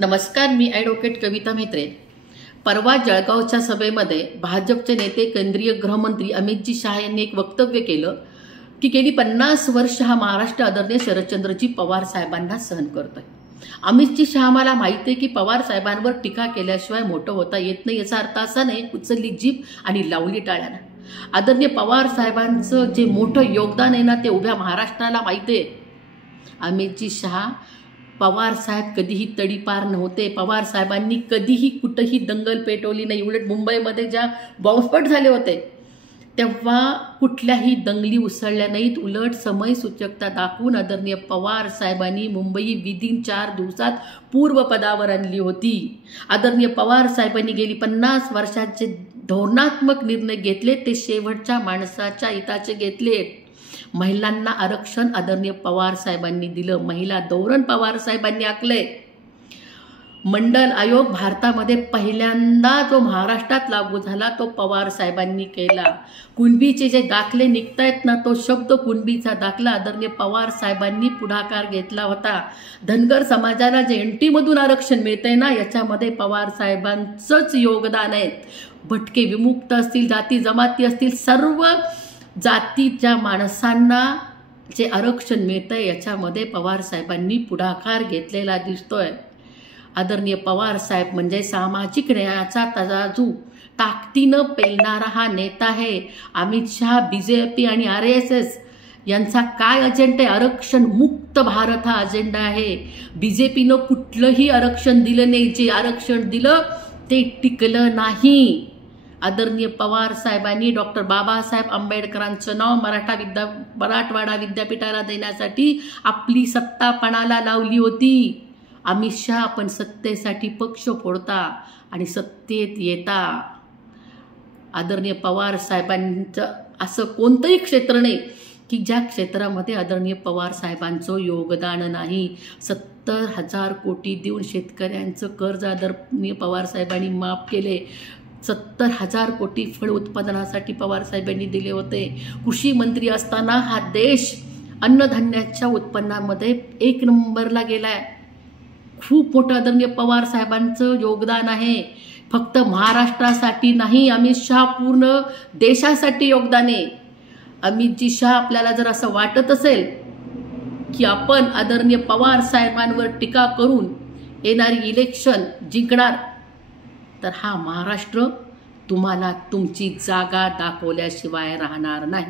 नमस्कार, मी ॲडव्होकेट कविता म्हेत्रे। परवा जळगावच्या सभेमध्ये भाजपचे नेते केंद्रीय गृहमंत्री अमितजी शाह यांनी एक वक्तव्य केलं की गेली 50 वर्ष हा महाराष्ट्र आदरणीय शरदचंद्रजी पवार साहेबांना सहन करतोय। अमितजी शाह मला माहिती आहे की पवार साहेबांवर टीका केल्याशिवाय मोठं होता येत नाही, याचा अर्थ असा नाही उचलली जीभ आणि लावली टाळ्यानं। आदरणीय पवार साहेबांचं जे मोठं योगदान आहे ना, ते उभ्या महाराष्ट्राला माहिती आहे। अमितजी शाह पवार साहेब कधीही तडीपार नव्हते। पवार साहेबांनी कधीही कुठेही दंगल पेटवली नाही। उलट मुंबईमध्ये ज्या बॉम्बस्फोट झाले होते तेव्हा कुठल्याही दंगली उसळल्या नाहीत। उलट समयसूचकता दाखवून आदरणीय पवार साहेबांनी मुंबई विदिन 4 दिवसात पूर्वपदावर आणली होती। आदरणीय पवार साहेबांनी गेली 50 वर्षांचे धोरणात्मक निर्णय घेतले, ते शेवटच्या माणसाच्या हिताचे घेतले। महिलांना आरक्षण आदरणीय पवार साहेबांनी दिलं। महिला धोरण पवार साहेबांनी आखले। मंडल आयोग भारतामध्ये पहिल्यांदा जो महाराष्ट्रात लागू झाला तो पवार साहेबांनी केला। कुणबीचे जे दाखले निघतायत ना, तो शब्द कुणबीचा दाखला आदरणीय पवार साहेबांनी पुढाकार घेतला होता। धनगर समाजाला जे एनटीमधून आरक्षण मिळतंय ना, याच्यामध्ये पवार साहेबांचंच योगदान आहे। भटके विमुक्त असतील, जाती जमाती असतील, सर्व जातीच्या माणसांना जे आरक्षण मिळतंय याच्यामध्ये पवार साहेबांनी पुढाकार घेतलेला दिसतोय। आदरणीय पवार साहेब म्हणजे सामाजिक न्यायाचा तराजू ताकदीनं पेलणारा हा नेता आहे। अमित शाह, बीजेपी आणि RSS यांचा काय अजेंडा आहे? आरक्षण मुक्त भारत हा अजेंडा आहे। बीजेपीनं कुठलंही आरक्षण दिलं नाही। जे आरक्षण दिलं ते टिकलं नाही। आदरणीय पवार साहेबांनी डॉक्टर बाबासाहेब आंबेडकरांचं नाव मराठवाडा विद्यापीठाला देण्यासाठी आपली सत्ता पणाला लावली होती। अमित शाह आपण सत्तेसाठी पक्ष फोडता आणि सत्तेत येता। आदरणीय पवार साहेबांचं असं कोणतंही क्षेत्र नाही की ज्या क्षेत्रामध्ये आदरणीय पवार साहेबांचं योगदान नाही। 70,000 कोटी देऊन शेतकऱ्यांचं कर्ज आदरणीय पवार साहेबांनी माफ केले। 70,000 कोटी फळ उत्पादनासाठी पवार साहेबांनी दिले होते। कृषी मंत्री असताना हा देश अन्नधान्याच्या उत्पन्नामध्ये 1 नंबरला गेलाय। खूप मोठं आदरणीय पवार साहेबांचं योगदान आहे। फक्त महाराष्ट्रासाठी नाही, अमित शाह पूर्ण देशासाठी योगदान आहे। अमितजी शाह आपल्याला जर असं वाटत असेल की आपण आदरणीय पवार साहेबांवर टीका करून येणारी इलेक्शन जिंकणार, तर हा महाराष्ट्र तुम्हाला तुमची जागा दाखवल्याशिवाय राहणार नाही।